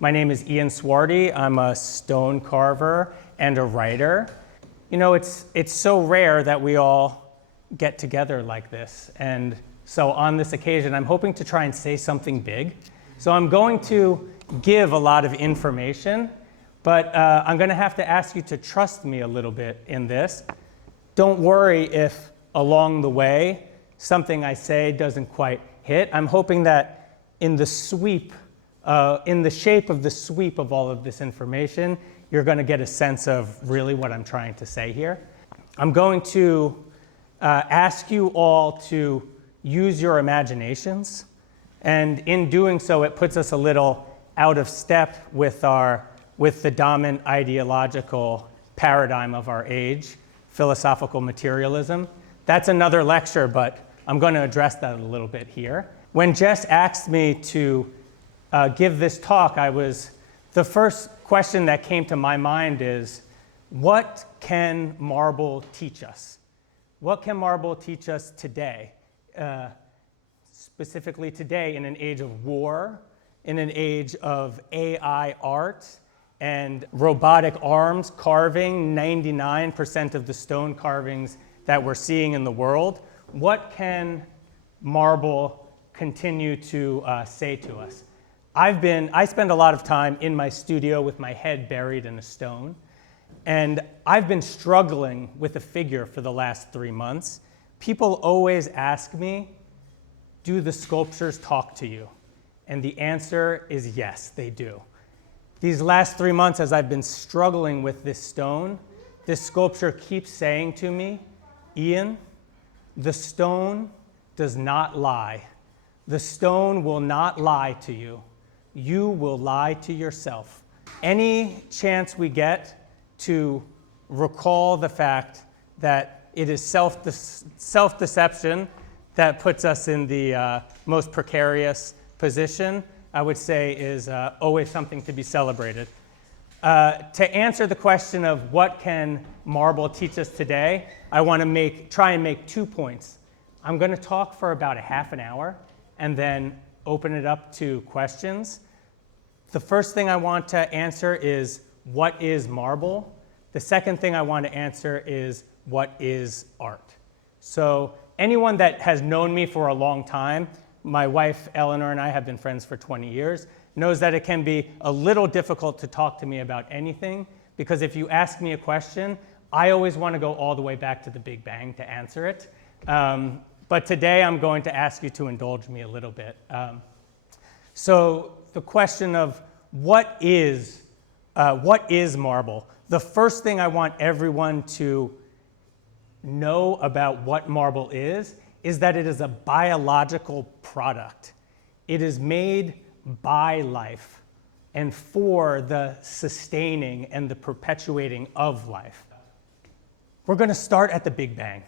My name is Ian Swordy. I'm a stone carver and a writer. You know, it's so rare that we all get together like this. And so on this occasion, I'm hoping to try and say something big. So I'm going to give a lot of information, but I'm going to have to ask you to trust me a little bit in this. Don't worry if along the way something I say doesn't quite hit. I'm hoping that in the sweep, in the shape of the sweep of all of this information, you're going to get a sense of really what I'm trying to say here. I'm going to ask you all to use your imaginations, and in doing so, it puts us a little out of step with the dominant ideological paradigm of our age, philosophical materialism. That's another lecture, but I'm going to address that a little bit here. When Jess asked me to give this talk, the first question that came to my mind is, what can marble teach us? What can marble teach us today? Specifically today in an age of war, in an age of AI art and robotic arms carving 99% of the stone carvings that we're seeing in the world. What can marble continue to say to us? I spend a lot of time in my studio with my head buried in a stone, and I've been struggling with a figure for the last 3 months. People always ask me, do the sculptures talk to you? And the answer is yes, they do. These last 3 months, as I've been struggling with this stone, this sculpture keeps saying to me, Ian, the stone does not lie. The stone will not lie to you. You will lie to yourself. Any chance we get to recall the fact that it is self-deception that puts us in the most precarious position, I would say is always something to be celebrated. To answer the question of what can marble teach us today, I want to try and make 2 points. I'm going to talk for about a half an hour and then open it up to questions. The first thing I want to answer is, what is marble? The second thing I want to answer is, what is art? So anyone that has known me for a long time, my wife Eleanor and I have been friends for 20 years, knows that it can be a little difficult to talk to me about anything, because if you ask me a question, I always want to go all the way back to the Big Bang to answer it. But today I'm going to ask you to indulge me a little bit. So the question of what is marble? The first thing I want everyone to know about what marble is that it is a biological product. It is made by life and for the sustaining and the perpetuating of life. We're going to start at the Big Bang.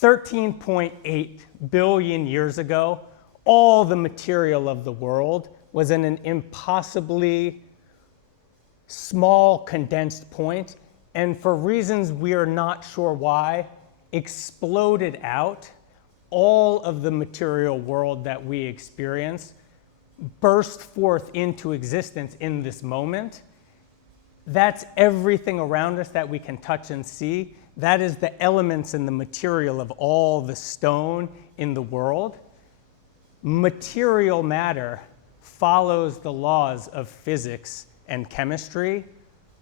13.8 billion years ago, all the material of the world was in an impossibly small condensed point, and for reasons we are not sure why, exploded out. All of the material world that we experience burst forth into existence in this moment. That's everything around us that we can touch and see. That is the elements and the material of all the stone in the world. Material matter follows the laws of physics and chemistry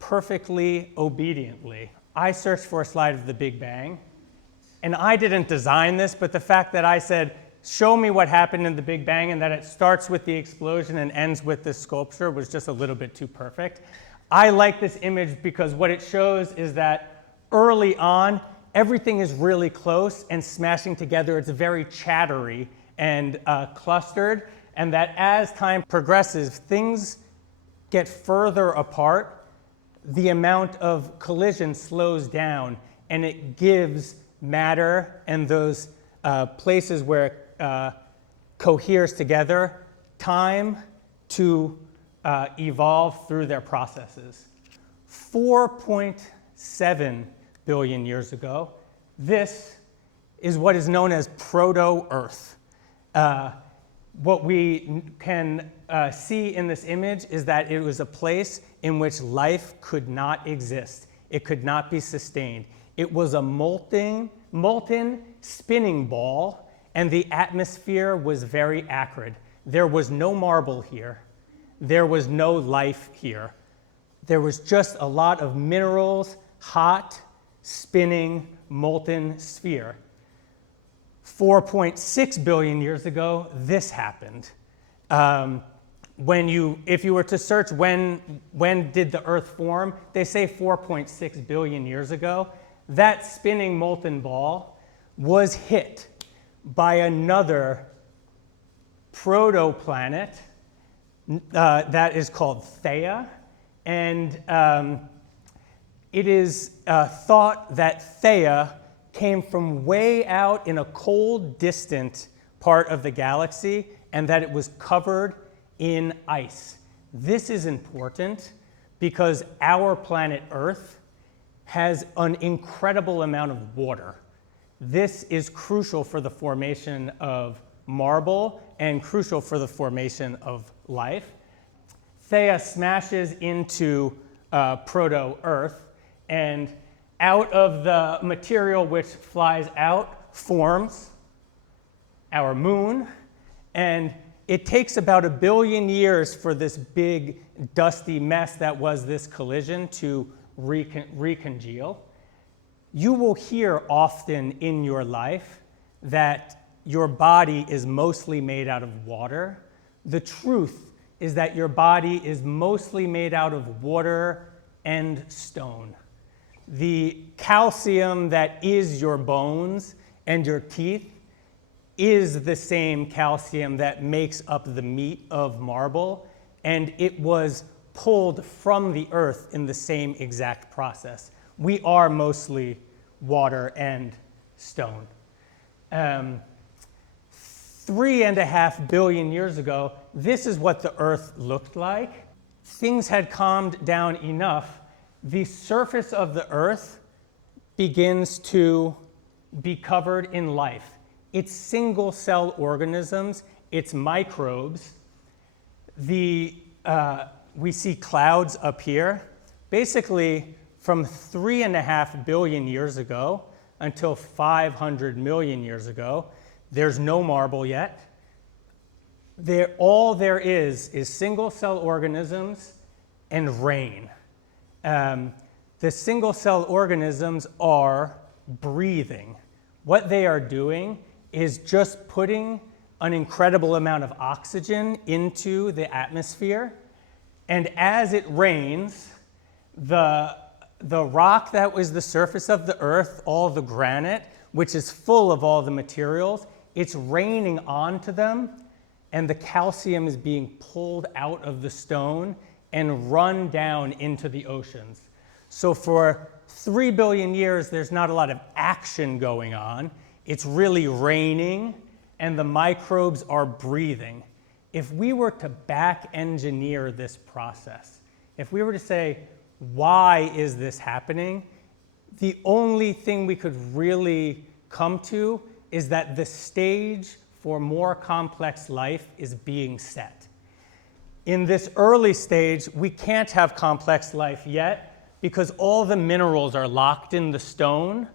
perfectly obediently. I searched for a slide of the Big Bang, and I didn't design this, but the fact that I said, show me what happened in the Big Bang, and that it starts with the explosion and ends with this sculpture was just a little bit too perfect. I like this image because what it shows is that early on, everything is really close and smashing together. It's very chattery and clustered, and that as time progresses, things get further apart. The amount of collision slows down, and it gives matter and those places where it coheres together time to evolve through their processes. 4.7 billion years ago, this is what is known as proto-Earth. what we can see in this image is that it was a place in which life could not exist. It could not be sustained. It was a molten spinning ball, and the atmosphere was very acrid. There was no marble here. There was no life here. There was just a lot of minerals, hot, spinning, molten sphere. 4.6 billion years ago, this happened. If you were to search when did the Earth form, they say 4.6 billion years ago. That spinning molten ball was hit by another protoplanet that is called Theia, and it is thought that Theia came from way out in a cold, distant part of the galaxy, and that it was covered in ice. This is important because our planet Earth has an incredible amount of water. This is crucial for the formation of marble and crucial for the formation of life. Theia smashes into proto-Earth, and out of the material which flies out forms our moon, and it takes about 1 billion years for this big dusty mess that was this collision to recongeal. You will hear often in your life that your body is mostly made out of water. The truth is that your body is mostly made out of water and stone. The calcium that is your bones and your teeth is the same calcium that makes up the meat of marble, and it was pulled from the earth in the same exact process. We are mostly water and stone. 3.5 billion years ago, this is what the earth looked like. Things had calmed down enough. The surface of the earth begins to be covered in life. It's single-cell organisms, it's microbes. We see clouds up here. Basically, from 3.5 billion years ago until 500 million years ago, there's no marble yet. All there is single-cell organisms and rain. The single-cell organisms are breathing. What they are doing is just putting an incredible amount of oxygen into the atmosphere, and as it rains, the rock that was the surface of the earth, all the granite, which is full of all the materials, it's raining onto them, and the calcium is being pulled out of the stone and run down into the oceans. So for 3 billion years, there's not a lot of action going on. It's really raining, and the microbes are breathing. If we were to back engineer this process, if we were to say, why is this happening? The only thing we could really come to is that the stage for more complex life is being set. In this early stage, we can't have complex life yet because all the minerals are locked in the stone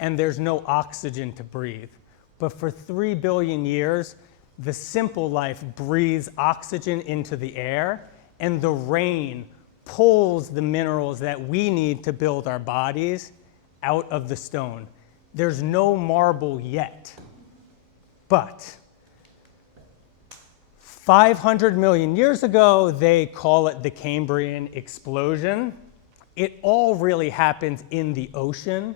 and there's no oxygen to breathe. But for 3 billion years, the simple life breathes oxygen into the air, and the rain pulls the minerals that we need to build our bodies out of the stone. There's no marble yet, but 500 million years ago, they call it the Cambrian explosion. It all really happens in the ocean.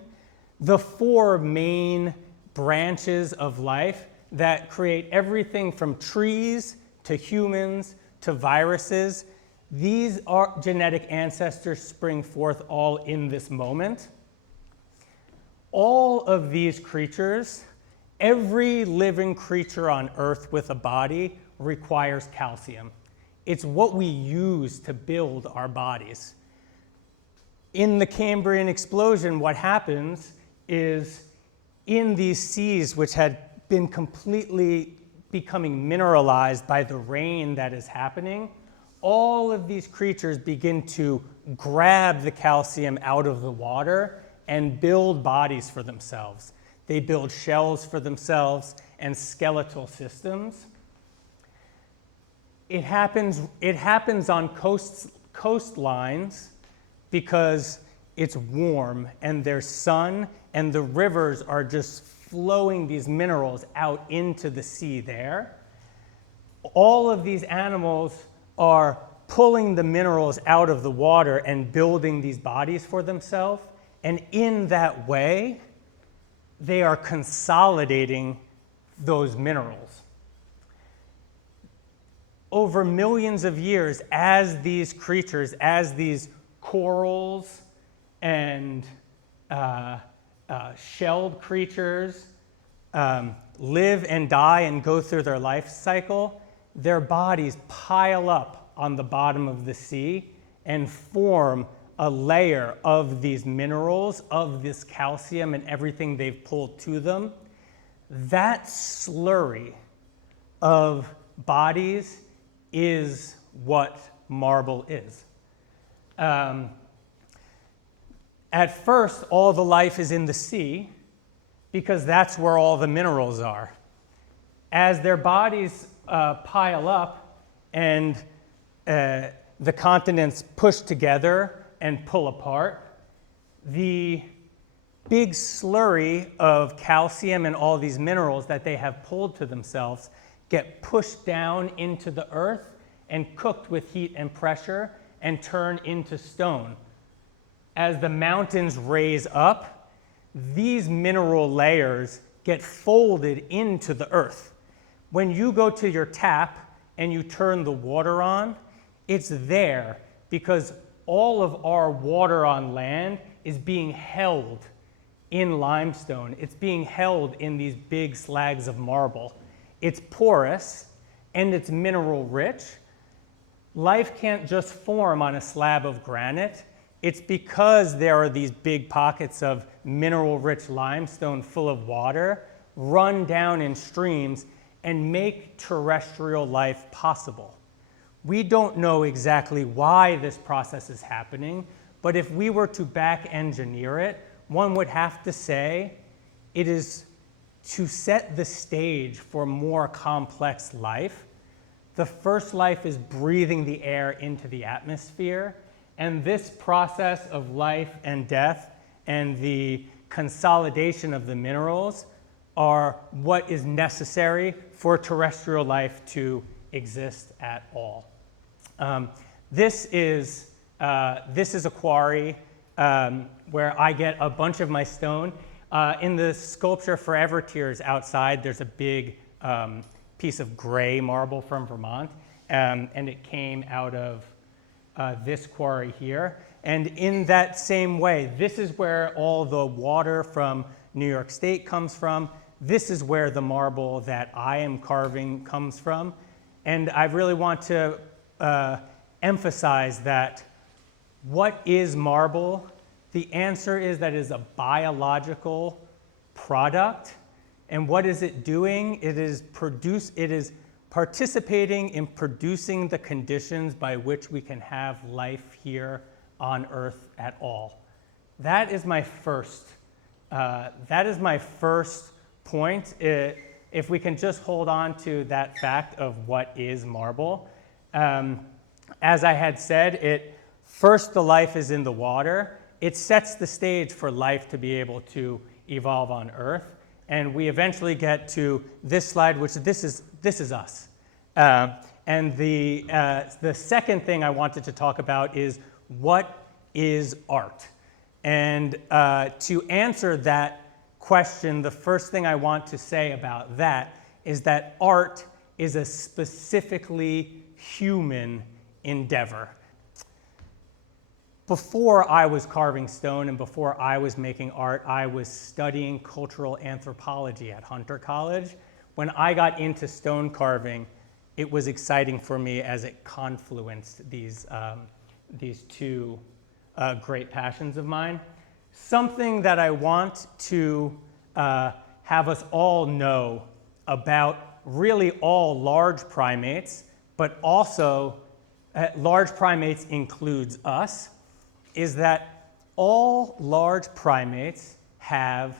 The 4 main branches of life that create everything from trees to humans to viruses, these are genetic ancestors spring forth all in this moment. All of these creatures, every living creature on Earth with a body requires calcium. It's what we use to build our bodies. In the Cambrian explosion, what happens is in these seas which had been completely becoming mineralized by the rain that is happening, all of these creatures begin to grab the calcium out of the water and build bodies for themselves. They build shells for themselves and skeletal systems. It happens on coastlines because it's warm and there's sun, and the rivers are just flowing these minerals out into the sea there. All of these animals are pulling the minerals out of the water and building these bodies for themselves. And in that way, they are consolidating those minerals. Over millions of years, as these creatures, as these corals and shelled creatures live and die and go through their life cycle, their bodies pile up on the bottom of the sea and form a layer of these minerals, of this calcium and everything they've pulled to them. That slurry of bodies is what marble is. At first, all the life is in the sea because that's where all the minerals are. As their bodies pile up and the continents push together and pull apart, the big slurry of calcium and all these minerals that they have pulled to themselves get pushed down into the earth and cooked with heat and pressure and turn into stone. As the mountains raise up, these mineral layers get folded into the earth. When you go to your tap and you turn the water on, it's there because all of our water on land is being held in limestone. It's being held in these big slags of marble. It's porous and it's mineral rich. Life can't just form on a slab of granite. It's because there are these big pockets of mineral-rich limestone full of water run down in streams and make terrestrial life possible. We don't know exactly why this process is happening, but if we were to back engineer it, one would have to say it is to set the stage for more complex life. The first life is breathing the air into the atmosphere. And this process of life and death and the consolidation of the minerals are what is necessary for terrestrial life to exist at all. This is a quarry where I get a bunch of my stone. In the sculpture Forever Tears outside, there's a big piece of gray marble from Vermont, and it came out of this quarry here. And in that same way, this is where all the water from New York State comes from. This is where the marble that I am carving comes from. And I really want to emphasize that what is marble? The answer is that it is a biological product. And what is it doing? It is participating in producing the conditions by which we can have life here on Earth at all. That is my first point. If we can just hold on to that fact of what is marble. As I had said, first the life is in the water. It sets the stage for life to be able to evolve on Earth. And we eventually get to this slide, which this is us. And the second thing I wanted to talk about is what is art? And to answer that question, the first thing I want to say about that is that art is a specifically human endeavor. Before I was carving stone and before I was making art, I was studying cultural anthropology at Hunter College. When I got into stone carving, it was exciting for me as it confluenced these two great passions of mine. Something that I want to have us all know about really all large primates, but also large primates includes us, is that all large primates have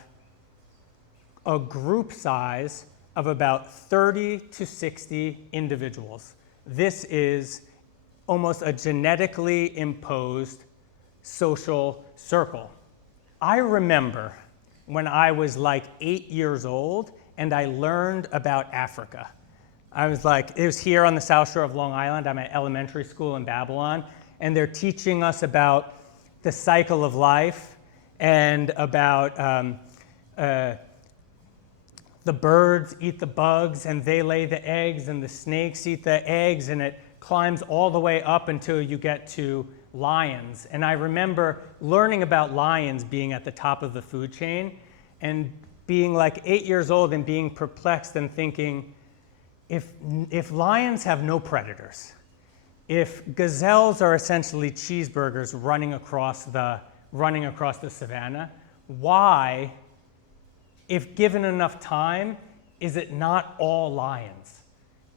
a group size of about 30 to 60 individuals. This is almost a genetically imposed social circle. I remember when I was like 8 years old and I learned about Africa. I was like, it was here on the South Shore of Long Island. I'm at elementary school in Babylon, and they're teaching us about the cycle of life and about the birds eat the bugs and they lay the eggs, and the snakes eat the eggs, and it climbs all the way up until you get to lions. And I remember learning about lions being at the top of the food chain and being like 8 years old and being perplexed and thinking, if lions have no predators, if gazelles are essentially cheeseburgers running across the savannah, why, if given enough time, is it not all lions?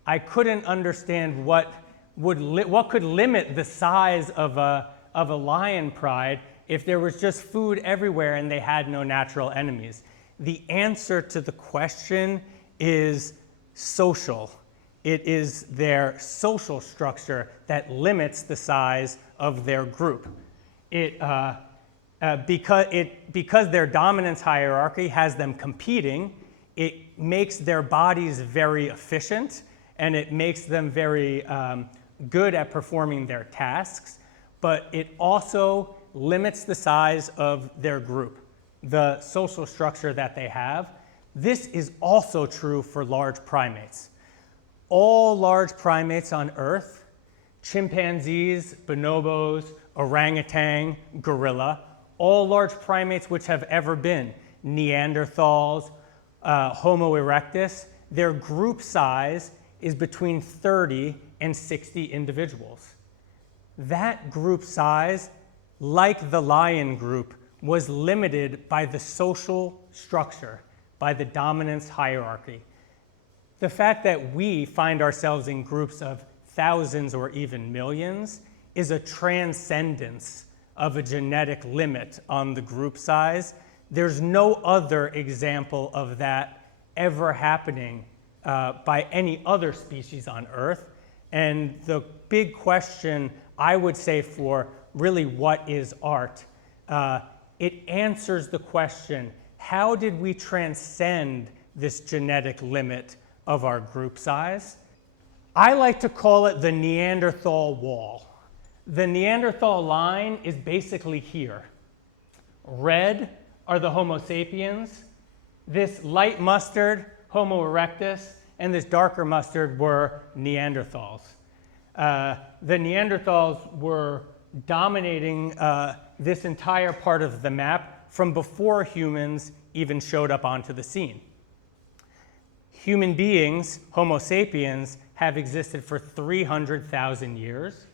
I couldn't understand what could limit the size of a lion pride if there was just food everywhere and they had no natural enemies. The answer to the question is social. It is their social structure that limits the size of their group. Because their dominance hierarchy has them competing, it makes their bodies very efficient, and it makes them very good at performing their tasks, but it also limits the size of their group, the social structure that they have. This is also true for large primates. All large primates on Earth, chimpanzees, bonobos, orangutan, gorilla, all large primates which have ever been, Neanderthals, Homo erectus, their group size is between 30 and 60 individuals. That group size, like the lion group, was limited by the social structure, by the dominance hierarchy. The fact that we find ourselves in groups of thousands or even millions is a transcendence of a genetic limit on the group size. There's no other example of that ever happening by any other species on Earth. And the big question, I would say, for really what is art, it answers the question, how did we transcend this genetic limit of our group size? I like to call it the Neanderthal wall. The Neanderthal line is basically here. Red are the Homo sapiens. This light mustard, Homo erectus, and this darker mustard were Neanderthals. The Neanderthals were dominating this entire part of the map from before humans even showed up onto the scene. Human beings, Homo sapiens, have existed for 300,000 years.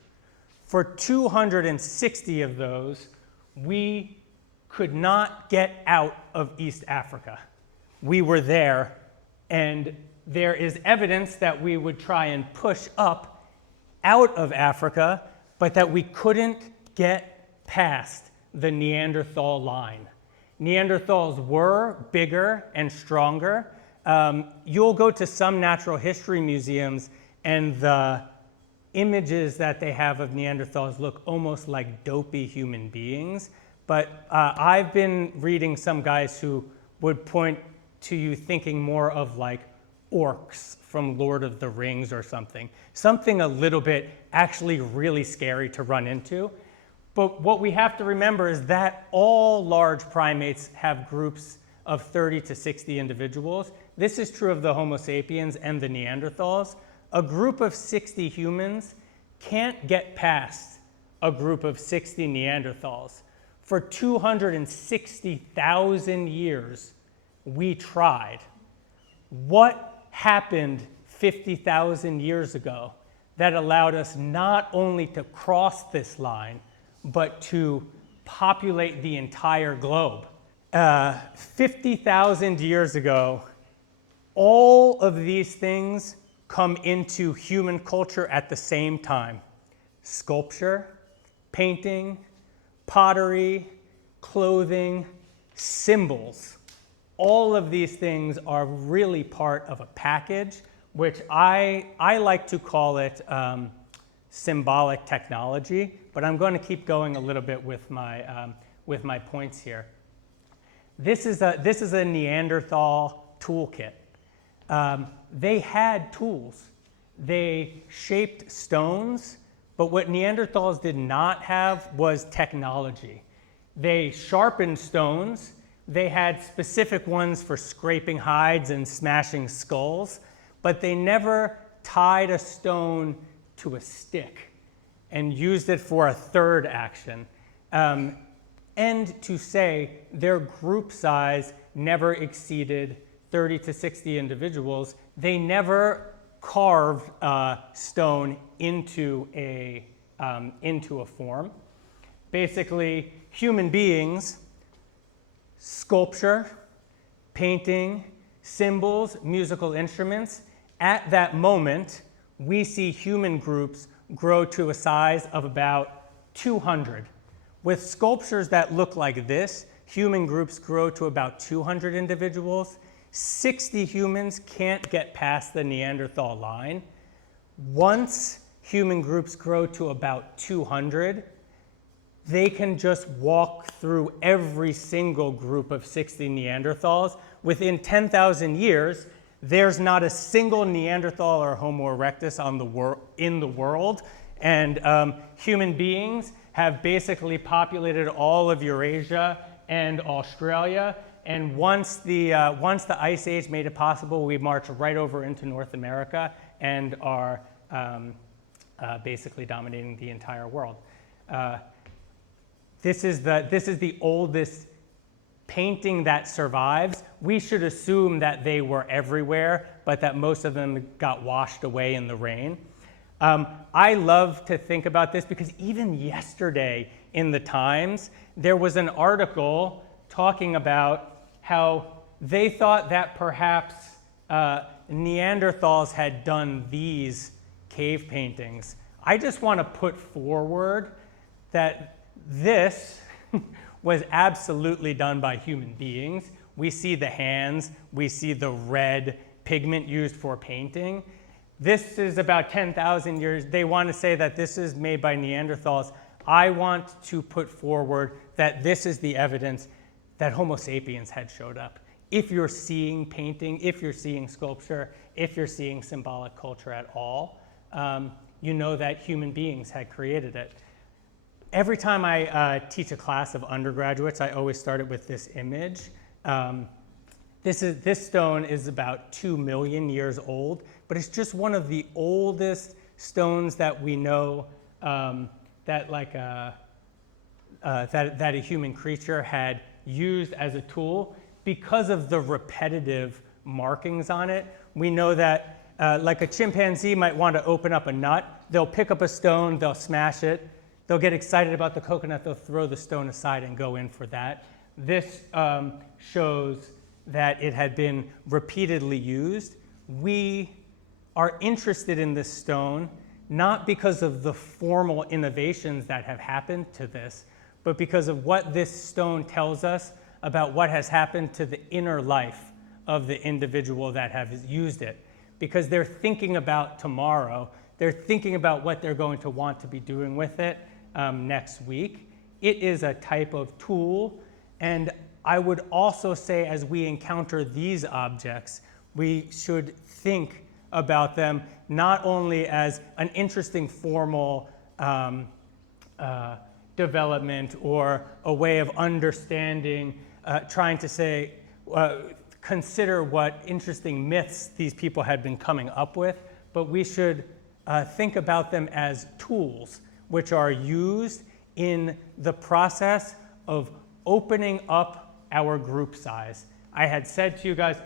For 260 of those, we could not get out of East Africa. We were there, and there is evidence that we would try and push up out of Africa, but that we couldn't get past the Neanderthal line. Neanderthals were bigger and stronger. You'll go to some natural history museums, and the images that they have of Neanderthals look almost like dopey human beings. But I've been reading some guys who would point to you thinking more of like orcs from Lord of the Rings or something. Something a little bit actually really scary to run into. But what we have to remember is that all large primates have groups of 30 to 60 individuals. This is true of the Homo sapiens and the Neanderthals. A group of 60 humans can't get past a group of 60 Neanderthals. For 260,000 years, we tried. What happened 50,000 years ago that allowed us not only to cross this line, but to populate the entire globe? 50,000 years ago, All of these things come into human culture at the same time. Sculpture, painting, pottery, clothing, symbols. All of these things are really part of a package, which I like to call it symbolic technology, but I'm going to keep going a little bit with my points here. This is a Neanderthal toolkit. They had tools. They shaped stones, but what Neanderthals did not have was technology. They sharpened stones. They had specific ones for scraping hides and smashing skulls, but they never tied a stone to a stick and used it for a third action. And to say their group size never exceeded 30 to 60 individuals. They never carved stone into a form. Basically, human beings, sculpture, painting, symbols, musical instruments. At that moment, we see human groups grow to a size of about 200. With sculptures that look like this, human groups grow to about 200 individuals. 60 humans can't get past the Neanderthal line. Once human groups grow to about 200, they can just walk through every single group of 60 Neanderthals. Within 10,000 years, there's not a single Neanderthal or Homo erectus in the world, and human beings have basically populated all of Eurasia and Australia. And once the Ice Age made it possible, we marched right over into North America and are basically dominating the entire world. This is the oldest painting that survives. We should assume that they were everywhere, but that most of them got washed away in the rain. I love to think about this because even yesterday in the Times, there was an article talking about how they thought that perhaps Neanderthals had done these cave paintings. I just want to put forward that this was absolutely done by human beings. We see the hands, we see the red pigment used for painting. This is about 10,000 years. They want to say that this is made by Neanderthals. I want to put forward that this is the evidence that Homo sapiens had showed up. If you're seeing painting, if you're seeing sculpture, if you're seeing symbolic culture at all, you know that human beings had created it. Every time I teach a class of undergraduates, I always start it with this image. This stone is about 2 million years old, but it's just one of the oldest stones that we know that a human creature had used as a tool. Because of the repetitive markings on it, we know that like a chimpanzee might want to open up a nut, they'll pick up a stone, they'll smash it, they'll get excited about the coconut, they'll throw the stone aside and go in for that. This shows that it had been repeatedly used. We are interested in this stone not because of the formal innovations that have happened to this, but because of what this stone tells us about what has happened to the inner life of the individual that has used it. Because they're thinking about tomorrow, they're thinking about what they're going to want to be doing with it next week. It is a type of tool, and I would also say as we encounter these objects, we should think about them not only as an interesting formal development or a way of understanding, trying to say, consider what interesting myths these people had been coming up with, but we should think about them as tools which are used in the process of opening up our group size. I had said to you guys,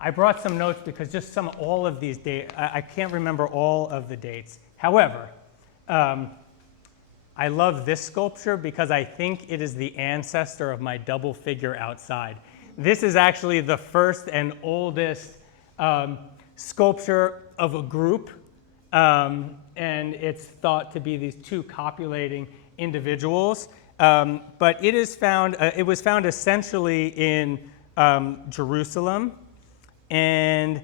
I brought some notes because just all of these dates, I can't remember all of the dates. However, I love this sculpture because I think it is the ancestor of my double figure outside. This is actually the first and oldest sculpture of a group, and it's thought to be these two copulating individuals. But it is found. It was found essentially in Jerusalem, and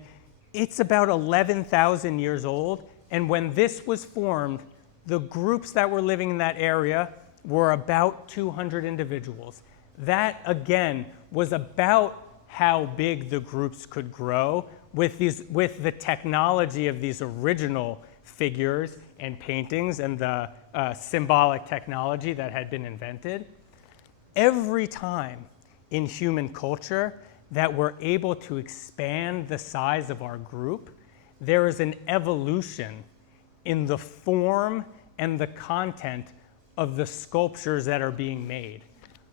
it's about 11,000 years old. And when this was formed, the groups that were living in that area were about 200 individuals. That, again, was about how big the groups could grow with the technology of these original figures and paintings and the symbolic technology that had been invented. Every time in human culture that we're able to expand the size of our group, there is an evolution in the form and the content of the sculptures that are being made.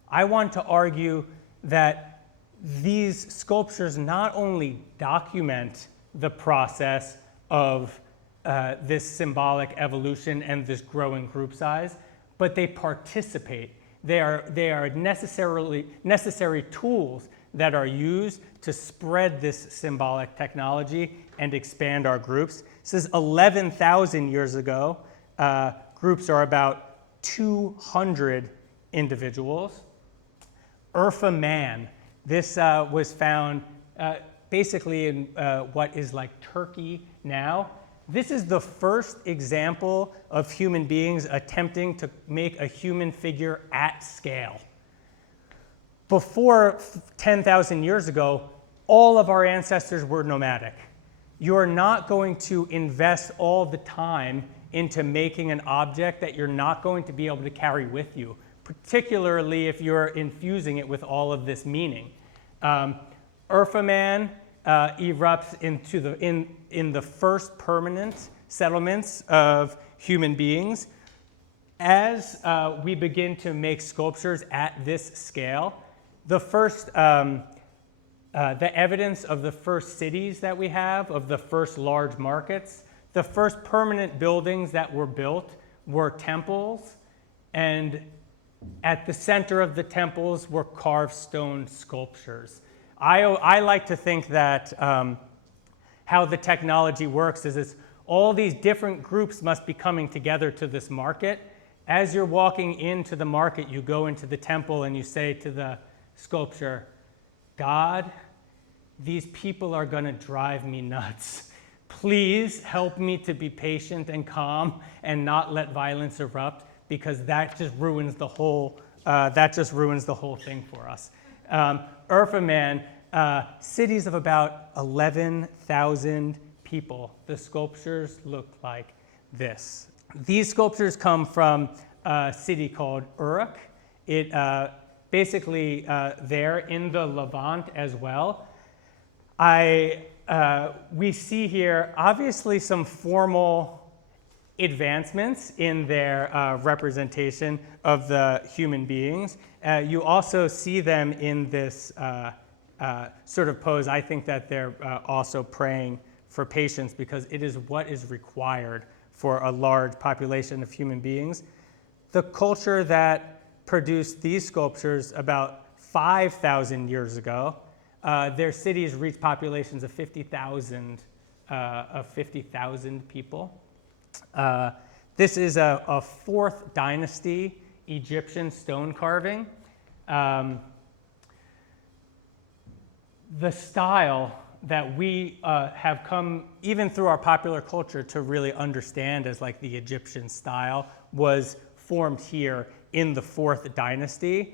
I want to argue that these sculptures not only document the process of this symbolic evolution and this growing group size, but they participate. They are necessary tools that are used to spread this symbolic technology and expand our groups. This is 11,000 years ago. Groups are about 200 individuals. Urfa man. This was found basically in what is like Turkey now. This is the first example of human beings attempting to make a human figure at scale. Before 10,000 years ago, all of our ancestors were nomadic. You're not going to invest all the time into making an object that you're not going to be able to carry with you, particularly if you're infusing it with all of this meaning. Urfa man erupts in the first permanent settlements of human beings. As we begin to make sculptures at this scale, the evidence of the first cities that we have, of the first large markets, the first permanent buildings that were built were temples, and at the center of the temples were carved stone sculptures. I like to think that how the technology works is all these different groups must be coming together to this market. As you're walking into the market, you go into the temple and you say to the sculpture, God, these people are going to drive me nuts. Please help me to be patient and calm and not let violence erupt, because that just ruins the whole thing for us. Urfa man, cities of about 11,000 people. The sculptures look like this. These sculptures come from a city called Uruk. It basically there in the Levant as well. We see here obviously some formal advancements in their representation of the human beings. You also see them in this sort of pose. I think that they're also praying for patience, because it is what is required for a large population of human beings. The culture that produced these sculptures about 5,000 years ago, their cities reached populations of 50,000 people. This is a 4th dynasty Egyptian stone carving. The style that we have come, even through our popular culture, to really understand as like the Egyptian style was formed here in the 4th dynasty.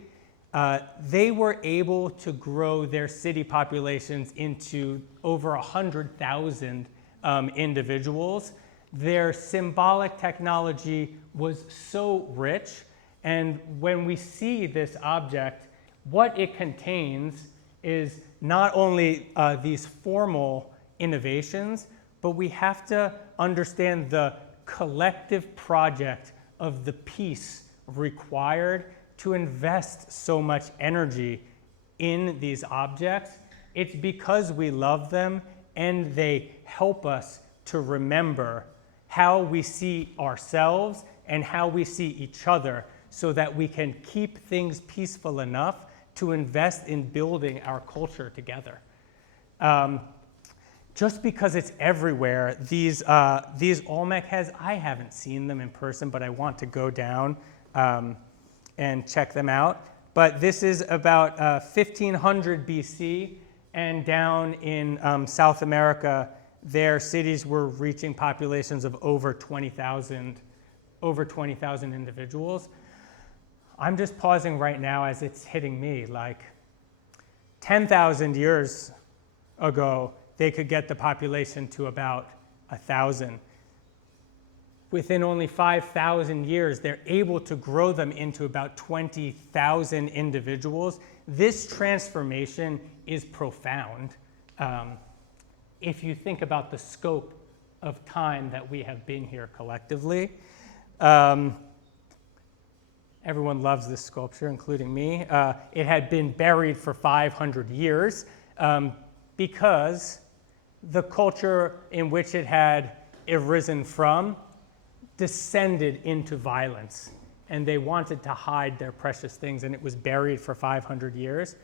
They were able to grow their city populations into over 100,000 individuals. Their symbolic technology was so rich, and when we see this object, what it contains is not only these formal innovations, but we have to understand the collective project of the piece required to invest so much energy in these objects. It's because we love them and they help us to remember how we see ourselves and how we see each other, so that we can keep things peaceful enough to invest in building our culture together. Just because it's everywhere, these Olmec heads, I haven't seen them in person, but I want to go down and check them out. But this is about 1500 BC, and down in South America, their cities were reaching populations of over 20,000 individuals. I'm just pausing right now as it's hitting me, like 10,000 years ago, they could get the population to about 1,000. Within only 5,000 years, they're able to grow them into about 20,000 individuals. This transformation is profound if you think about the scope of time that we have been here collectively. Everyone loves this sculpture, including me. It had been buried for 500 years because the culture in which it had arisen from descended into violence, and they wanted to hide their precious things, and it was buried for 500 years.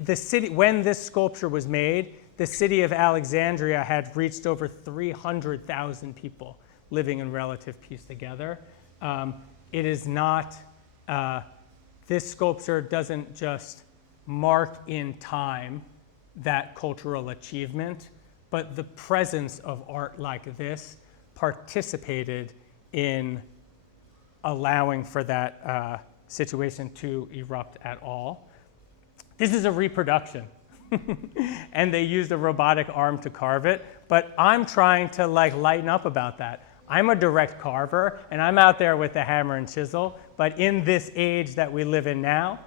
The city, when this sculpture was made, the city of Alexandria had reached over 300,000 people living in relative peace together. It is not, this sculpture doesn't just mark in time that cultural achievement, but the presence of art like this participated in allowing for that situation to erupt at all. This is a reproduction, and they used a robotic arm to carve it, but I'm trying to lighten up about that. I'm a direct carver, and I'm out there with the hammer and chisel, but in this age that we live in now,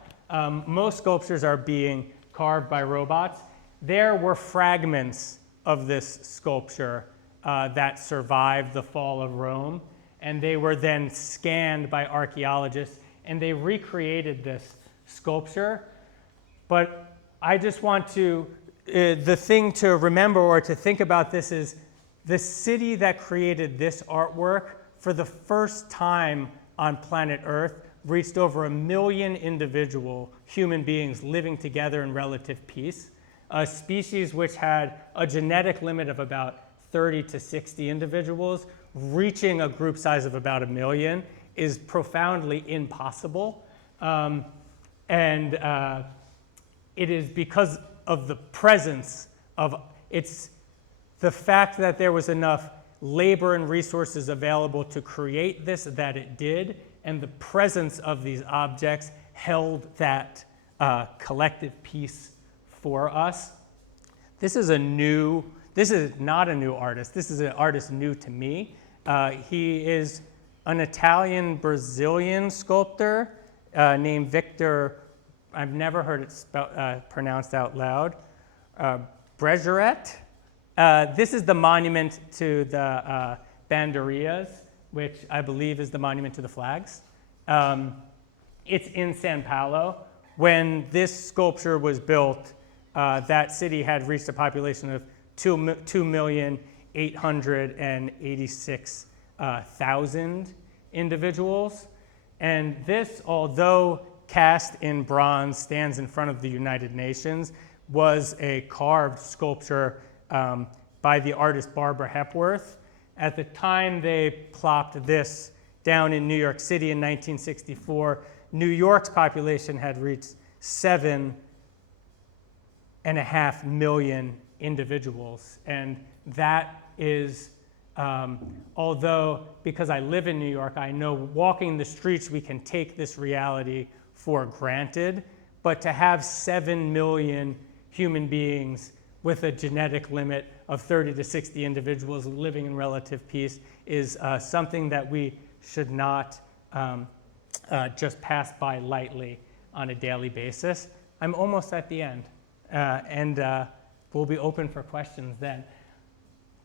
most sculptures are being carved by robots. There were fragments of this sculpture that survived the fall of Rome, and they were then scanned by archaeologists, and they recreated this sculpture. But I just want to, the thing to remember or to think about this is the city that created this artwork for the first time on planet Earth reached over 1 million individual human beings living together in relative peace. A species which had a genetic limit of about 30 to 60 individuals, reaching a group size of about 1 million is profoundly impossible. It is because of the presence of, it's the fact that there was enough labor and resources available to create this that it did, and the presence of these objects held that collective peace for us. This is not a new artist. This is an artist new to me. He is an Italian-Brazilian sculptor named Victor, I've never heard it pronounced out loud, Brejeret. This is the monument to the banderias, which I believe is the monument to the flags. It's in Sao Paulo. When this sculpture was built, that city had reached a population of 2,886,000 individuals. And this, although cast in bronze, stands in front of the United Nations, was a carved sculpture by the artist Barbara Hepworth. At the time they plopped this down in New York City in 1964, New York's population had reached 7.5 million individuals. And that is, although because I live in New York, I know walking the streets we can take this reality for granted, but to have 7 million human beings with a genetic limit of 30 to 60 individuals living in relative peace is something that we should not just pass by lightly on a daily basis. I'm almost at the end, and we'll be open for questions then.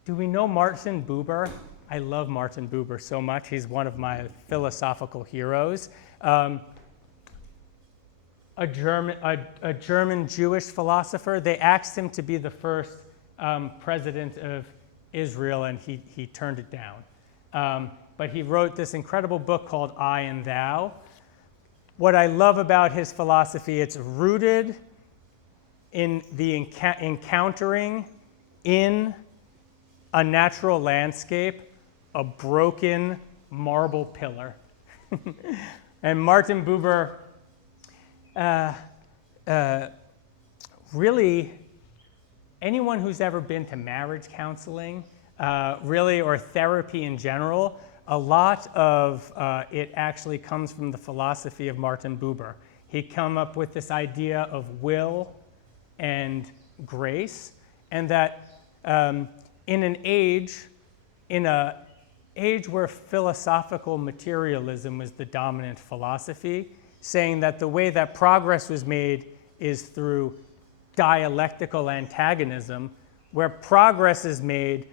Do we know Martin Buber? I love Martin Buber so much. He's one of my philosophical heroes. A German Jewish philosopher. They asked him to be the first president of Israel, and he turned it down. But he wrote this incredible book called I and Thou. what I love about his philosophy, it's rooted in the encountering in a natural landscape a broken marble pillar. And Martin Buber really, anyone who's ever been to marriage counseling, really, or therapy in general, a lot of it actually comes from the philosophy of Martin Buber. He come up with this idea of will and grace, and that in an age where philosophical materialism was the dominant philosophy, saying that the way that progress was made is through dialectical antagonism, where progress is made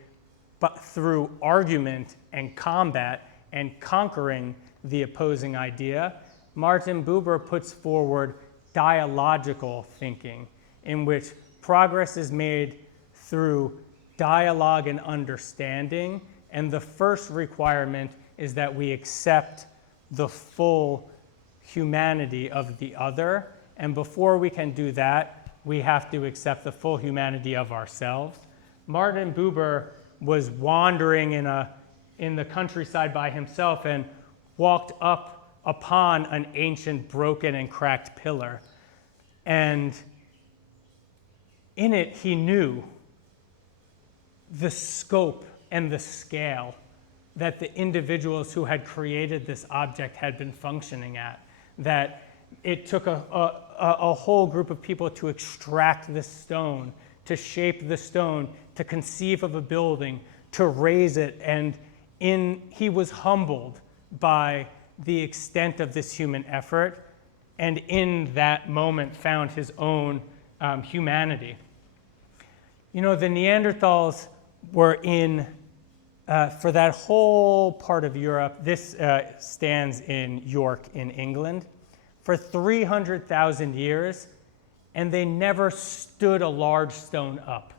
but through argument and combat and conquering the opposing idea. Martin Buber puts forward dialogical thinking, in which progress is made through dialogue and understanding, and the first requirement is that we accept the full humanity of the other, and before we can do that, we have to accept the full humanity of ourselves. Martin Buber was wandering in the countryside by himself and walked up upon an ancient broken and cracked pillar. And in it, he knew the scope and the scale that the individuals who had created this object had been functioning at, that it took a whole group of people to extract this stone, to shape the stone, to conceive of a building, to raise it, and he was humbled by the extent of this human effort, and in that moment found his own humanity. You know, the Neanderthals were for that whole part of Europe, this stands in York in England, for 300,000 years, and they never stood a large stone up.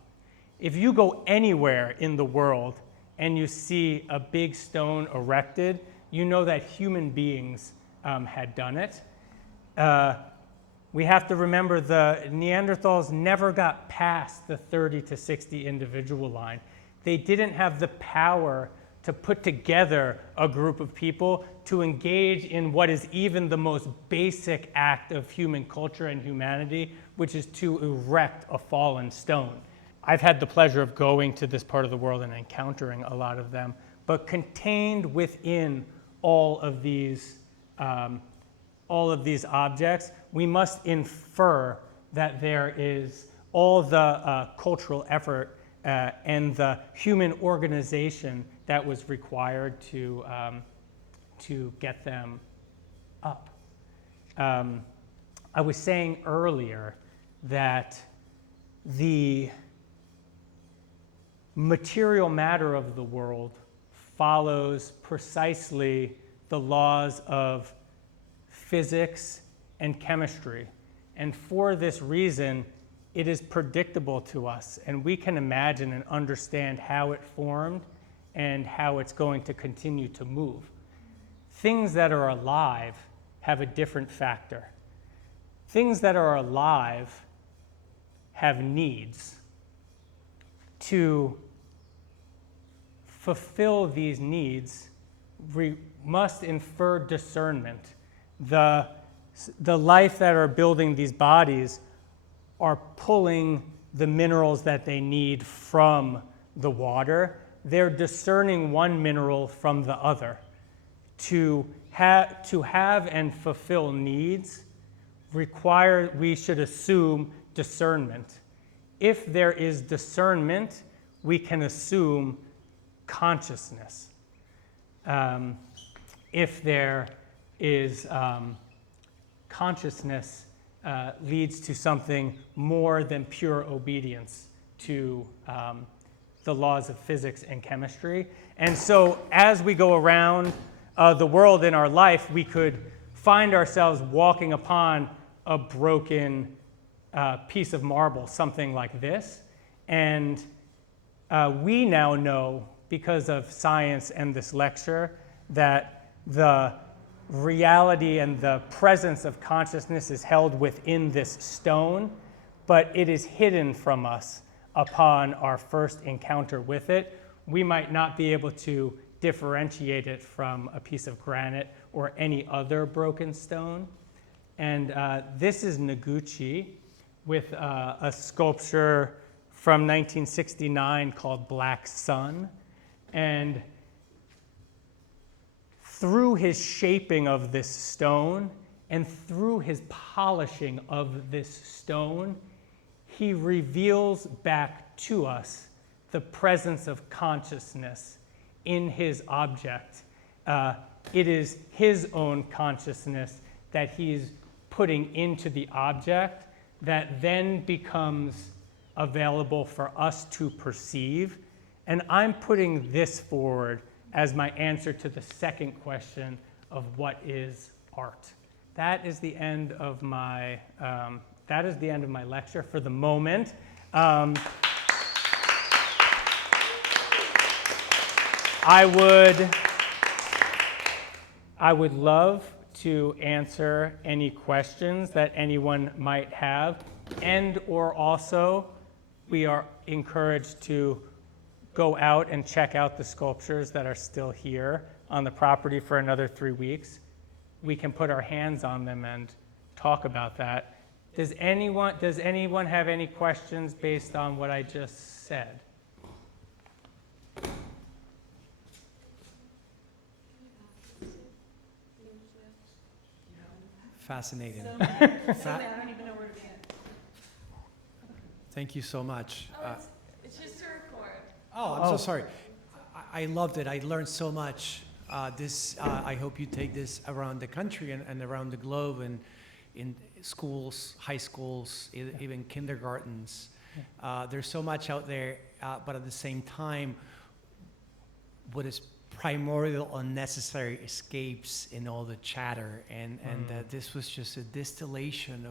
If you go anywhere in the world and you see a big stone erected, you know that human beings had done it. We have to remember the Neanderthals never got past the 30 to 60 individual line. They didn't have the power to put together a group of people to engage in what is even the most basic act of human culture and humanity, which is to erect a fallen stone. I've had the pleasure of going to this part of the world and encountering a lot of them, but contained within all of these objects, we must infer that there is all the cultural effort and the human organization that was required to get them up. I was saying earlier that the material matter of the world follows precisely the laws of physics and chemistry. And for this reason, it is predictable to us, and we can imagine and understand how it formed and how it's going to continue to move. Things that are alive have a different factor. Things that are alive have needs. To fulfill these needs, we must infer discernment. The life that are building these bodies are pulling the minerals that they need from the water. They're discerning one mineral from the other. To have and fulfill needs we should assume discernment. If there is discernment, we can assume consciousness. If there is consciousness, leads to something more than pure obedience to the laws of physics and chemistry. And so as we go around the world in our life, we could find ourselves walking upon a broken piece of marble, something like this. And we now know, because of science and this lecture, that the reality and the presence of consciousness is held within this stone, but it is hidden from us upon our first encounter with it. We might not be able to differentiate it from a piece of granite or any other broken stone. And this is Noguchi with a sculpture from 1969 called Black Sun. And through his shaping of this stone and through his polishing of this stone, he reveals back to us the presence of consciousness in his object. It is his own consciousness that he's putting into the object that then becomes available for us to perceive. And I'm putting this forward as my answer to the second question of what is art. That is the end of my lecture for the moment. I would love to answer any questions that anyone might have, and or also we are encouraged to go out and check out the sculptures that are still here on the property for another 3 weeks. We can put our hands on them and talk about that. Does anyone have any questions based on what I just said? Fascinating. I don't even know where to begin. Thank you so much. It's just a record. I'm so sorry. I loved it. I learned so much. I hope you take this around the country and around the globe, and in schools, high schools, even kindergartens. There's so much out there, but at the same time, what is primordial unnecessary escapes in all the chatter, and this was just a distillation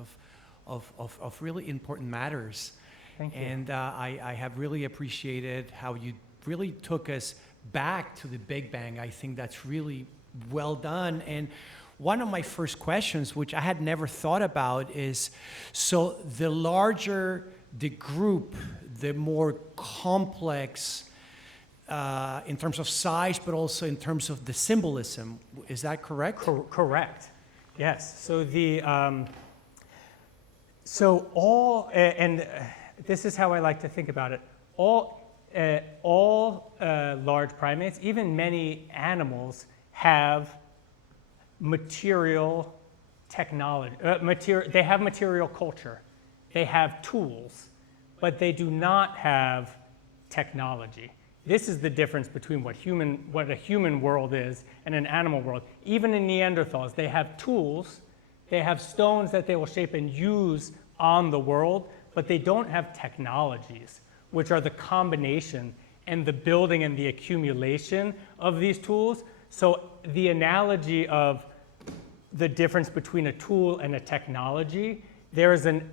of really important matters. Thank you. And I have really appreciated how you really took us back to the Big Bang. I think that's really well done. And one of my first questions, which I had never thought about, is so the larger the group, the more complex in terms of size, but also in terms of the symbolism. Is that correct? Correct. Yes. So this is how I like to think about it. All large primates, even many animals, have material technology. They have material culture. They have tools, but they do not have technology. This is the difference between what a human world is and an animal world. Even in Neanderthals, they have tools, they have stones that they will shape and use on the world, but they don't have technologies, which are the combination and the building and the accumulation of these tools. So the analogy of the difference between a tool and a technology, there is an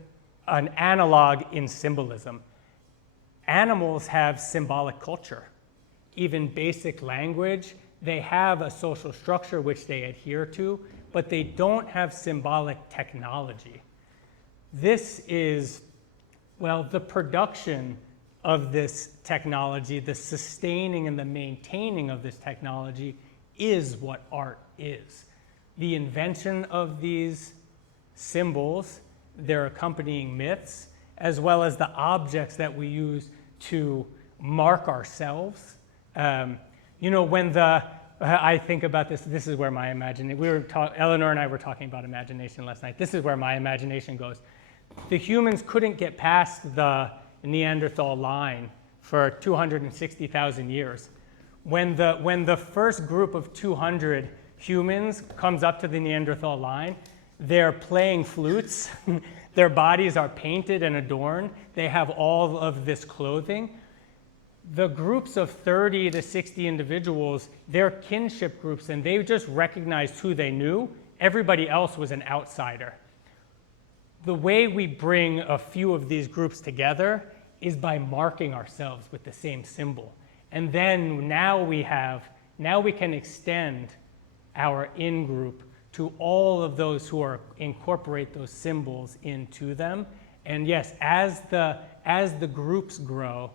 analog in symbolism. Animals have symbolic culture. Even basic language, they have a social structure which they adhere to, but they don't have symbolic technology. This is, well, the production of this technology, the sustaining and the maintaining of this technology is what art is. The invention of these symbols, their accompanying myths, as well as the objects that we use to mark ourselves. I think about this is where my imagination, Eleanor and I were talking about imagination last night. This is where my imagination goes. The humans couldn't get past the Neanderthal line for 260,000 years. When the first group of 200 humans comes up to the Neanderthal line, they're playing flutes. Their bodies are painted and adorned. They have all of this clothing. The groups of 30 to 60 individuals, they're kinship groups, and they just recognized who they knew. Everybody else was an outsider. The way we bring a few of these groups together is by marking ourselves with the same symbol. And then now we can extend our in-group to all of those who incorporate those symbols into them. And yes, as the groups grow,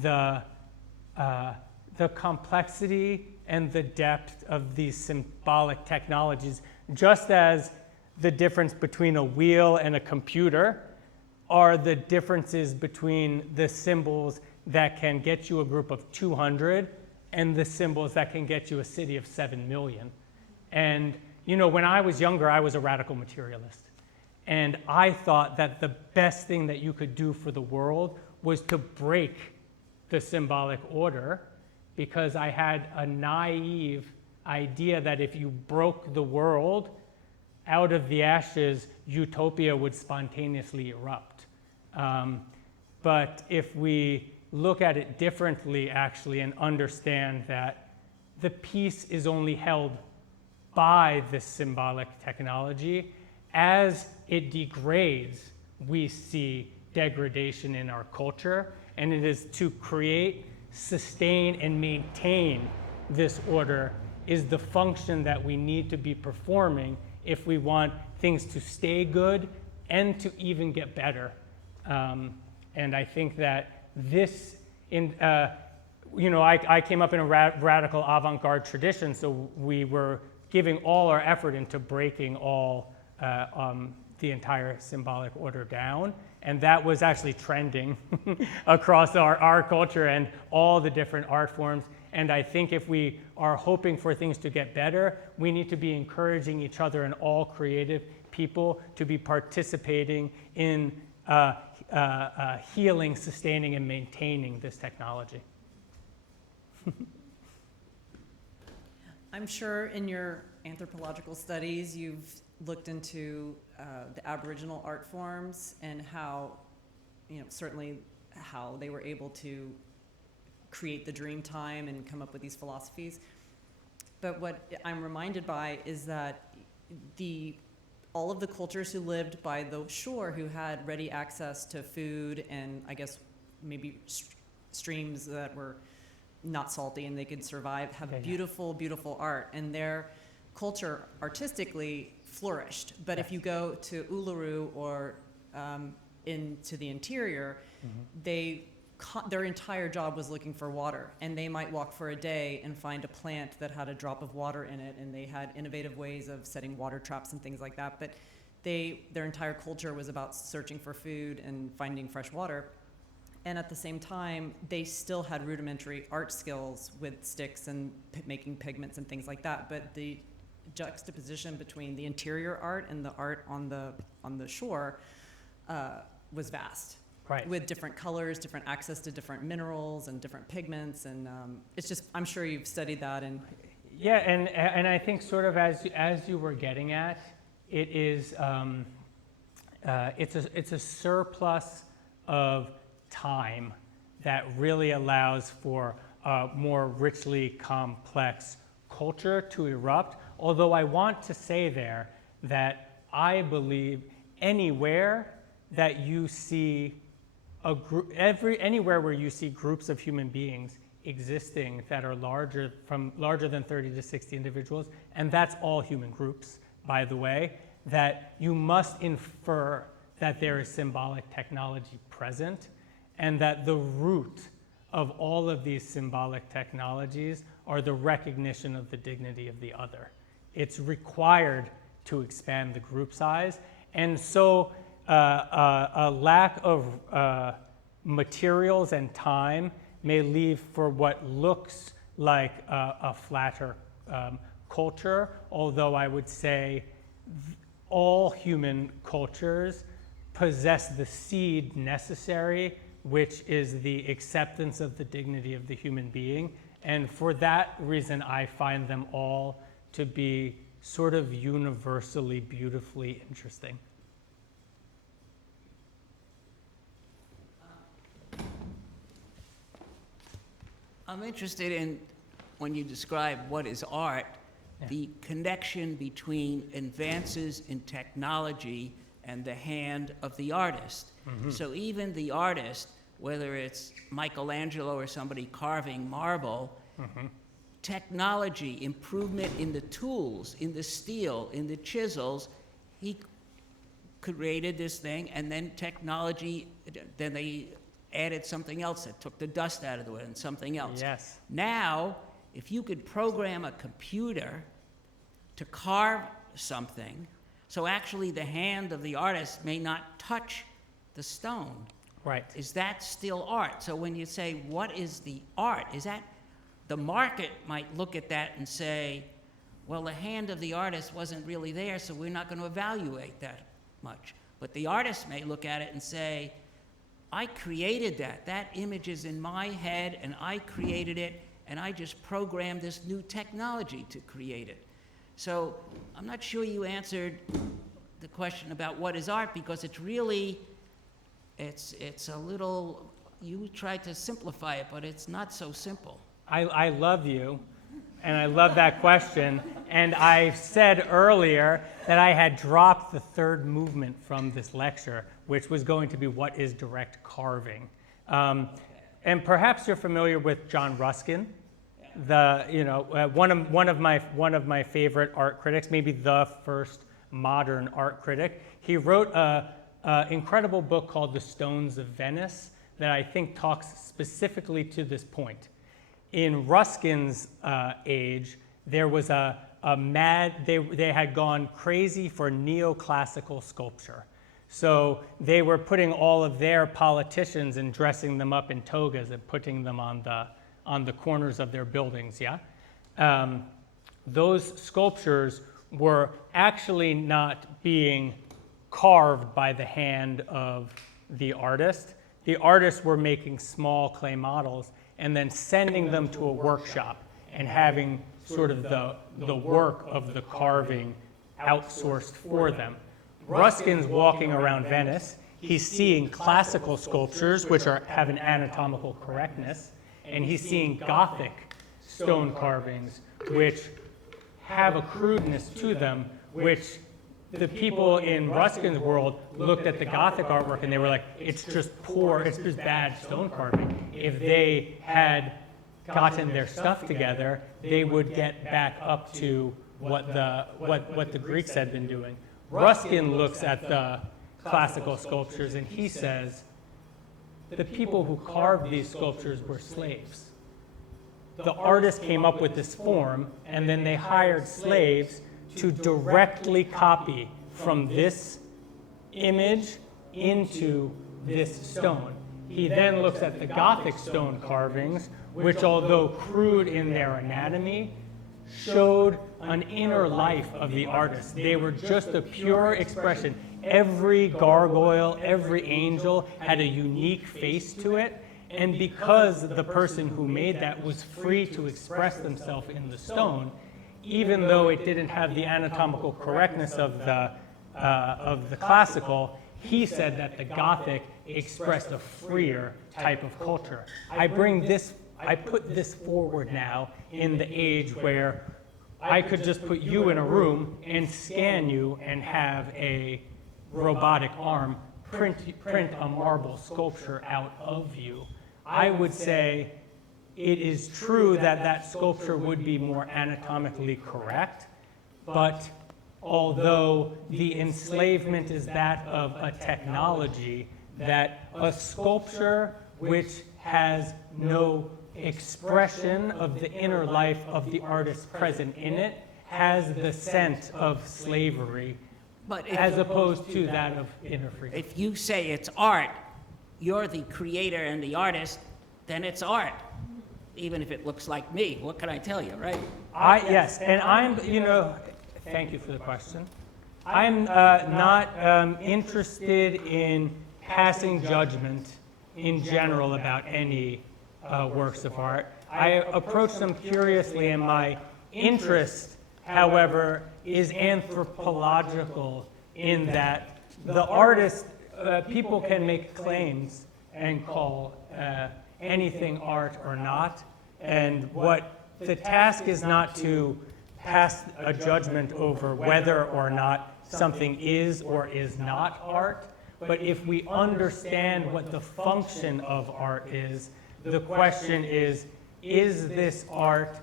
the complexity and the depth of these symbolic technologies, just as the difference between a wheel and a computer are the differences between the symbols that can get you a group of 200 and the symbols that can get you a city of 7 million. And you know, when I was younger, I was a radical materialist. And I thought that the best thing that you could do for the world was to break the symbolic order, because I had a naive idea that if you broke the world, out of the ashes, utopia would spontaneously erupt. But if we look at it differently, actually, and understand that the peace is only held by this symbolic technology, as it degrades, we see degradation in our culture, and it is to create, sustain, and maintain this order is the function that we need to be performing if we want things to stay good and to even get better. And I think that this, you know, I came up in a radical avant-garde tradition, so we were giving all our effort into breaking all the entire symbolic order down. And that was actually trending across our culture and all the different art forms. And I think if we are hoping for things to get better, we need to be encouraging each other and all creative people to be participating in healing, sustaining, and maintaining this technology. I'm sure in your anthropological studies you've looked into the Aboriginal art forms and how, you know, certainly how they were able to create the dream time and come up with these philosophies. But what I'm reminded by is that all of the cultures who lived by the shore, who had ready access to food and I guess maybe streams that were not salty and they could survive, have beautiful, beautiful art, and their culture artistically flourished. But if you go to Uluru or into the interior, their entire job was looking for water, and they might walk for a day and find a plant that had a drop of water in it, and they had innovative ways of setting water traps and things like that. But their entire culture was about searching for food and finding fresh water. And at the same time, they still had rudimentary art skills with sticks and making pigments and things like that. But the juxtaposition between the interior art and the art on the shore was vast. Right. With different colors, different access to different minerals and different pigments, and it's just, I'm sure you've studied that. And yeah, and I think sort of as you were getting at, it is it's a surplus of time that really allows for a more richly complex culture to erupt. Although I want to say there that I believe anywhere that you see a group, anywhere where you see groups of human beings existing that are larger than 30 to 60 individuals, and that's all human groups, by the way, that you must infer that there is symbolic technology present, and that the root of all of these symbolic technologies are the recognition of the dignity of the other. It's required to expand the group size, and so a lack of materials and time may leave for what looks like a flatter culture, although I would say all human cultures possess the seed necessary, which is the acceptance of the dignity of the human being. And for that reason, I find them all to be sort of universally beautifully interesting. I'm interested in, when you describe what is art, the connection between advances in technology and the hand of the artist. Mm-hmm. So even the artist, whether it's Michelangelo or somebody carving marble, mm-hmm. technology, improvement in the tools, in the steel, in the chisels, he created this thing, and then technology, then they added something else that took the dust out of the way and something else. Yes. Now, if you could program a computer to carve something, so actually the hand of the artist may not touch the stone, Right. is that still art? So when you say, what is the art? Is that, the market might look at that and say, well, the hand of the artist wasn't really there, so we're not going to evaluate that much. But the artist may look at it and say, I created that. That image is in my head, and I created it, and I just programmed this new technology to create it. So I'm not sure you answered the question about what is art, because it's really, it's a little, you tried to simplify it, but it's not so simple. I love you, and I love that question. And I said earlier that I had dropped the third movement from this lecture, which was going to be what is direct carving. And perhaps you're familiar with John Ruskin, one of my favorite art critics, maybe the first modern art critic. He wrote an incredible book called The Stones of Venice that I think talks specifically to this point. In Ruskin's age, there was they had gone crazy for neoclassical sculpture. So they were putting all of their politicians and dressing them up in togas and putting them on the corners of their buildings, yeah? Those sculptures were actually not being carved by the hand of the artist. The artists were making small clay models and then sending them to a workshop and having sort of the work of the carving outsourced for them. Ruskin's walking around Venice. He's seeing classical sculptures, which have an anatomical correctness, and he's seeing Gothic stone carvings, which have a crudeness to them, which the people in Ruskin's world looked at the Gothic artwork and they were like, it's just poor, it's just bad stone carving. If they had gotten their stuff together, they would get back up to what the Greeks had been doing. Ruskin looks at the classical sculptures and he says, the people who carved these sculptures were slaves. The artist came up with this form, and then they hired slaves to directly copy from this image into this stone. He then looks at the Gothic stone carvings, which, although crude in their anatomy, showed an inner life of the artist. They were just a pure expression. Every gargoyle, every angel had a unique face to it, and because the person who made that was free to express themselves in the stone, even though it didn't have the anatomical correctness of the classical, he said that the Gothic expressed a freer type of culture. I put this forward now in the age where I could just put you in a room and scan you and have a robotic arm print a marble sculpture out of you. I would say it is true that that sculpture would be more anatomically correct, but although the enslavement is that of a technology, that a sculpture which has no expression of the inner life of the artist present in it has the scent of slavery, But as opposed to that of inner freedom. if you say it's art, you're the creator and the artist, then it's art, even if it looks like me. What can I tell you, right? Yes, and I'm, thank you for the question. I'm not interested in passing judgment in general about any works of art. I approach them curiously, and my interest, however, is anthropological in that the artist, people can make claims and call anything art or not, and what the task is not to pass a judgment over whether or not something is or is not art, but if we understand what the function of art is, the question is this art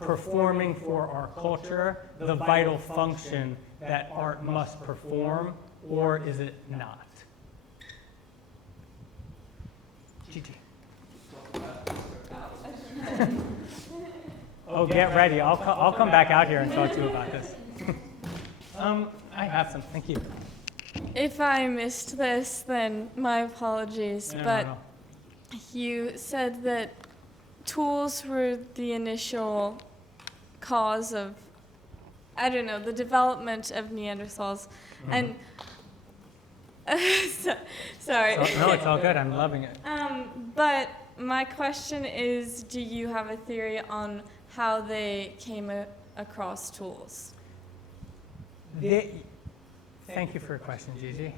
performing for our culture the vital function that art must perform, or is it not? Gigi. Oh, get ready. I'll come back out here and talk to you about this. I have some. Thank you. If I missed this, then my apologies. But No. you said that tools were the initial cause of, I don't know, the development of Neanderthals. And sorry. No, it's all good. I'm loving it. But my question is, do you have a theory on how they came across tools? Thank you for your question, Gigi.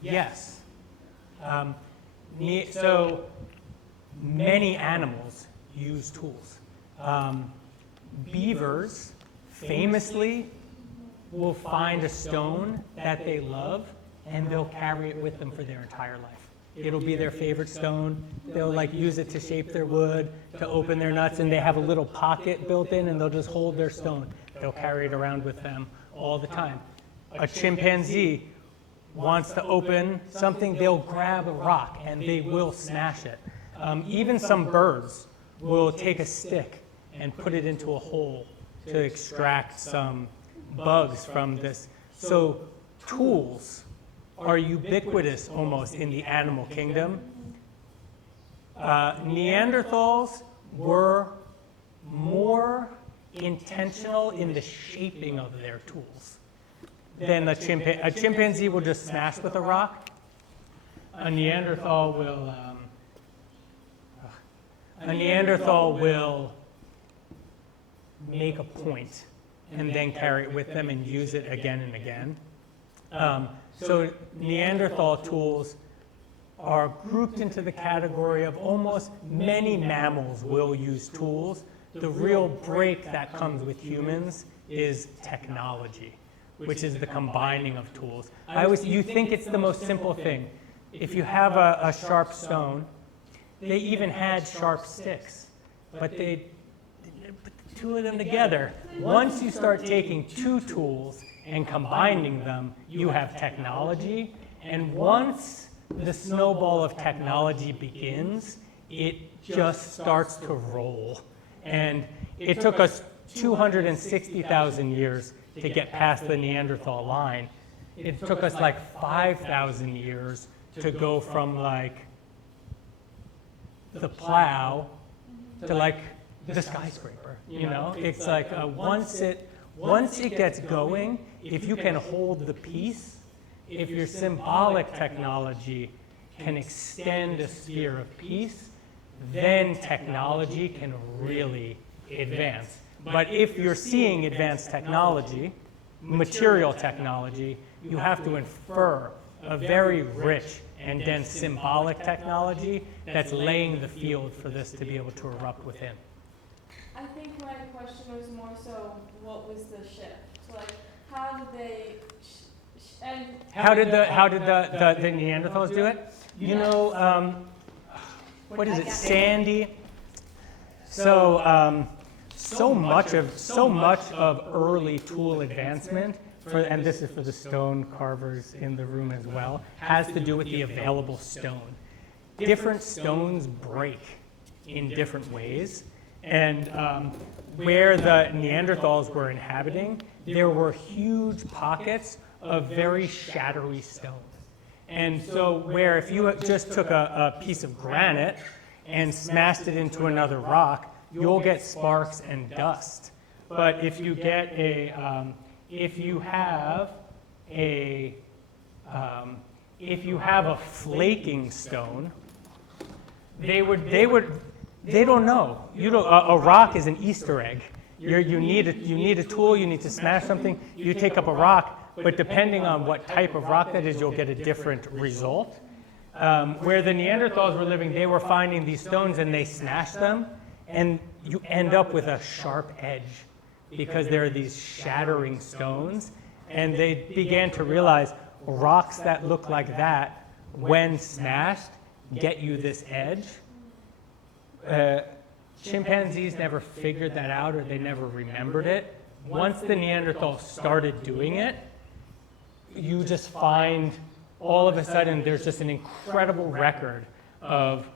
Yes. So many animals use tools. Beavers famously will find a stone that they love and they'll carry it with them for their entire life. It'll be their favorite stone. They'll like use it to shape their wood, to open their nuts, and they have a little pocket built in and they'll just hold their stone. They'll carry it around with them all the time. A chimpanzee wants to open something, they'll grab a rock and they will smash it. Even some birds will take a stick and put it into a hole to extract some bugs from this. So tools are ubiquitous almost in the animal kingdom. Neanderthals were more intentional in the shaping of their tools than a chimpanzee will just smash with a rock. A Neanderthal will make a point and then carry it with them and use it again and again. So Neanderthal tools are grouped into the category of almost many mammals will use tools. The real break that comes with humans is technology, which is the combining of tools. You think it's the most simple thing. If you have a sharp stone, they even had sharp sticks, but they put the two of them together. Once you start taking two tools and combining them, you have technology. And once the snowball of technology begins, it just starts to roll. And it took us 260,000 years to get past the Neanderthal line. It took us like 5,000 years to go from like the plow to like the skyscraper, you know? It's like once it gets going, if you can hold the piece, if your symbolic technology can extend a sphere of peace, then technology can really advance. But if you're seeing advanced technology, material technology, you have to infer a very rich and dense symbolic technology that's laying the field for this to be able to erupt within. I think my question was more so, what was the shift? So like, how did they, How did the Neanderthals do it? You know, what is it, Sandy? So, so much of early tool advancement, and this is for the stone carvers in the room as well, has to do with the available stone. Different stones break in different ways, and where the Neanderthals were inhabiting, there were huge pockets of very shattery stone. And so where if you just took a piece of granite and smashed it into another rock, you'll get sparks and dust. But if you get if you have a flaking stone, they don't know. A rock is an Easter egg. You need a tool. You need to smash something. You take up a rock, but depending on what type of rock that is, you'll get a different result. Where the Neanderthals were living, they were finding these stones and they smashed them, and you end up with a sharp edge because there are these shattering stones. And they began to realize rocks that look like that, when smashed, get you this edge. chimpanzees never figured that out, or they never remembered it. Once the Neanderthals started doing it, you just find all of a sudden there's just an incredible record of,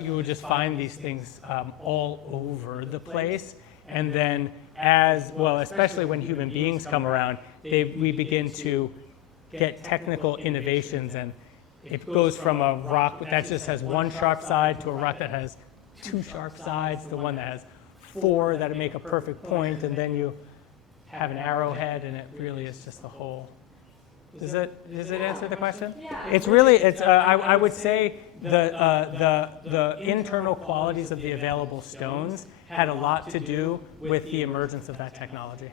you would just find these things all over the place. And then as, well, especially when human beings come around, we begin to get technical innovations, and it goes from a rock that just has one sharp side to a rock that has two sharp sides to one that has four that make a perfect point, and then you have an arrowhead, and it really is just the whole. Does it answer the question? Yeah. It's really, I would say the internal qualities of the available stones had a lot to do with the emergence of that technology.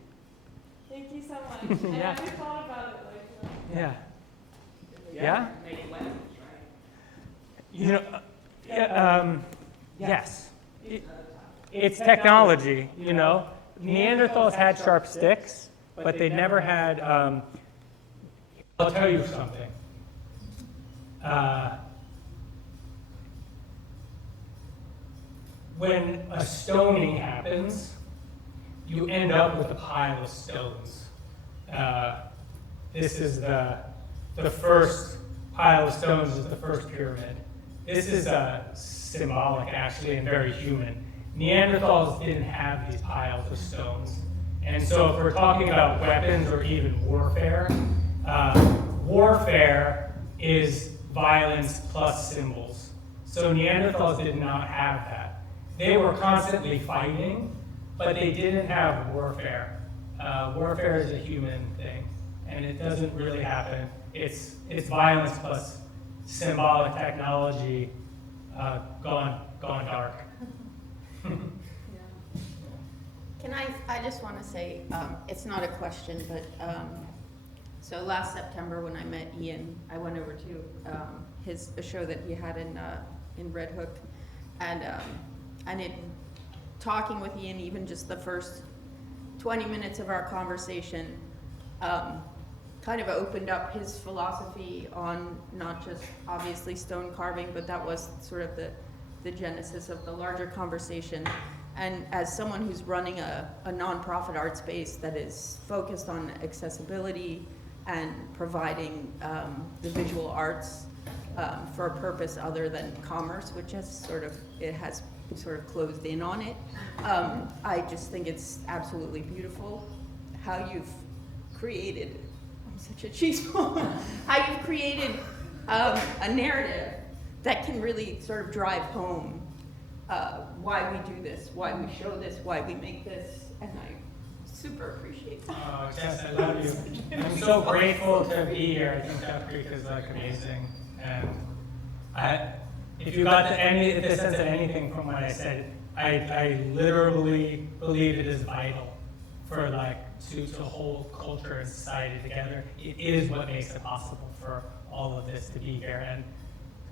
Thank you so much. I Yeah. never thought about it like that. Yeah. Yeah? You know, yes. It's technology, you know. Neanderthals had sharp sticks, but they never had, I'll tell you something. When a stoning happens, you end up with a pile of stones. This is the first pile of stones is the first pyramid. This is symbolic, actually, and very human. Neanderthals didn't have these piles of stones. And so if we're talking about weapons or even warfare, warfare is violence plus symbols. So Neanderthals did not have that. They were constantly fighting, but they didn't have warfare. Warfare is a human thing, and it doesn't really happen. It's violence plus symbolic technology gone dark. I just want to say, it's not a question, but so last September when I met Ian, I went over to a show that he had in Red Hook, and talking with Ian, even just the first 20 minutes of our conversation, kind of opened up his philosophy on not just obviously stone carving, but that was sort of the genesis of the larger conversation. And as someone who's running a nonprofit art space that is focused on accessibility and providing the visual arts for a purpose other than commerce, which has it has sort of closed in on it, I just think it's absolutely beautiful how you've created, I'm such a cheeseball, how you've created a narrative that can really sort of drive home why we do this, why we show this, why we make this, and I super appreciate that. Oh, Jess, I love you. I'm so grateful to be here. I think Duck Creek is like amazing, and if you got the sense of anything from what I said, I literally believe it is vital for to hold culture and society together. It is what makes it possible for all of this to be here. And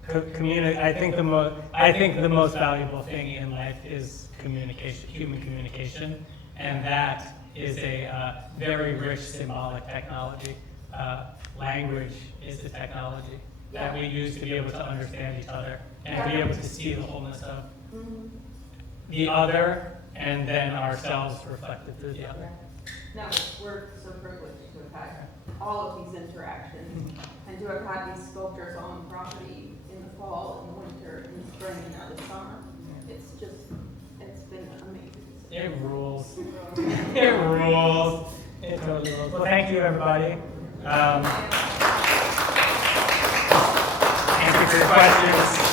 I think the most valuable thing in life is communication, human communication, and that is a very rich symbolic technology. Language is the technology that we use to be able to understand each other and to be able to see the wholeness of the other, and then ourselves reflected through the other. No, we're so privileged to have had all of these interactions and to have had these sculptures on property in the fall, in the winter, in the spring, and now the summer. It's been amazing. It rules. It rules. It totally rules. Well, thank you, everybody. Thank you for your questions.